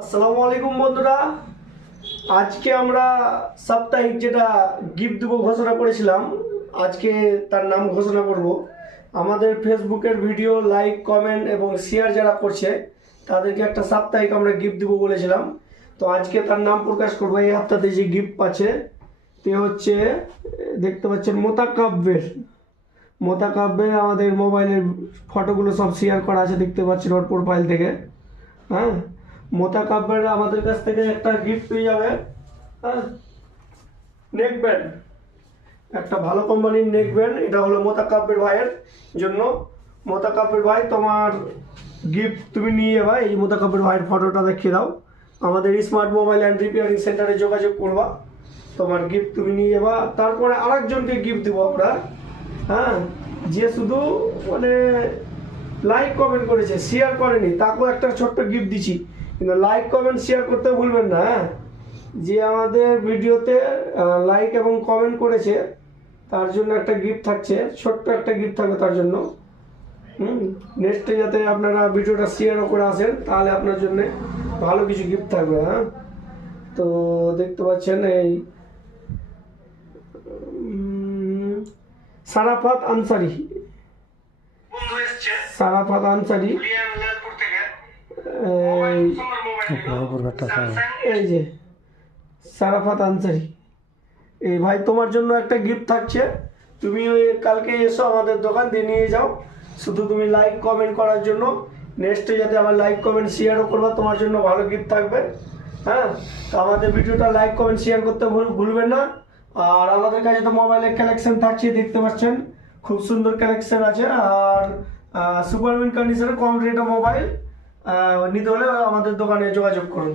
আসসালামু আলাইকুম বন্ধুরা, আজকে আমরা সাপ্তাহিক যেটা গিফট দেবো ঘোষণা করেছিলাম, আজকে তার নাম ঘোষণা করব। আমাদের ফেসবুকের ভিডিও লাইক কমেন্ট এবং শেয়ার যারা করছে তাদেরকে একটা সাপ্তাহিক আমরা গিফট দেবো বলেছিলাম। তো আজকে তার নাম প্রকাশ করবো। এই হপ্তাতে যে গিফট পাচ্ছে তে হচ্ছে, দেখতে পাচ্ছেন মোতাকাব্যের আমাদের মোবাইলের ফটোগুলো সব শেয়ার করা আছে, দেখতে পাচ্ছেন ওর প্রোফাইল থেকে। হ্যাঁ, মোতাকাব্যের আমাদের কাছ থেকে একটা গিফট পেয়ে যাবে। হ্যাঁ, নেক ব্যান্ড, একটা ভালো কোম্পানির নেক ব্যান্ড। এটা হলো মোতাকাব্যের ভাইয়ের জন্য। মোতাকাব্যের ভাই, তোমার গিফট তুমি নিয়ে যাবা। এই মোতাকাব্যের ভাইয়ের ফটোটা দেখিয়ে দাও, আমাদের স্মার্ট মোবাইল অ্যান্ড রিপেয়ারিং সেন্টারে যোগাযোগ করবা। তোমার গিফট তুমি নিয়ে যাবা। তারপরে আরেকজনকে গিফট দেবো আমরা। হ্যাঁ, যে শুধু মানে লাইক কমেন্ট করেছে, শেয়ার করেনি, তাকেও একটা ছোট্ট গিফট দিচ্ছি। কিন্তু লাইক কমেন্ট শেয়ার করতে ভুলবেন না। হ্যাঁ, যে আমাদের ভিডিওতে লাইক এবং কমেন্ট করেছে তার জন্য একটা গিফট থাকছে, ছোট্ট একটা গিফট থাকবে তার জন্য। নেক্সটে যাতে আপনারা ভিডিওটা শেয়ারও করে আসেন, তাহলে আপনার জন্য ভালো কিছু গিফট থাকবে। হ্যাঁ, তো দেখতে পাচ্ছেন এই সারাফাত আনসারি, এই যে সারাফাত আনসারি, এই ভাই তোমার জন্য একটা গিফট থাকছে। তুমি ওই কালকে এসো আমাদের দোকান দিয়ে নিয়ে যাও, শুধু তুমি লাইক কমেন্ট করার জন্য। নেক্সটে যাতে আমার লাইক কমেন্ট শেয়ারও করবা, তোমার জন্য ভালো গিফট থাকবে। হ্যাঁ, তো আমাদের ভিডিওটা লাইক কমেন্ট শেয়ার করতে ভুলবেন না। আর আমাদের কাছে তো মোবাইলের কালেকশন থাকছে, দেখতে পাচ্ছেন খুব সুন্দর কালেকশন আছে। আর সুপার উইন কন্ডিশনে কম রেটে মোবাইল নিতে হলে আমাদের দোকানে যোগাযোগ করুন।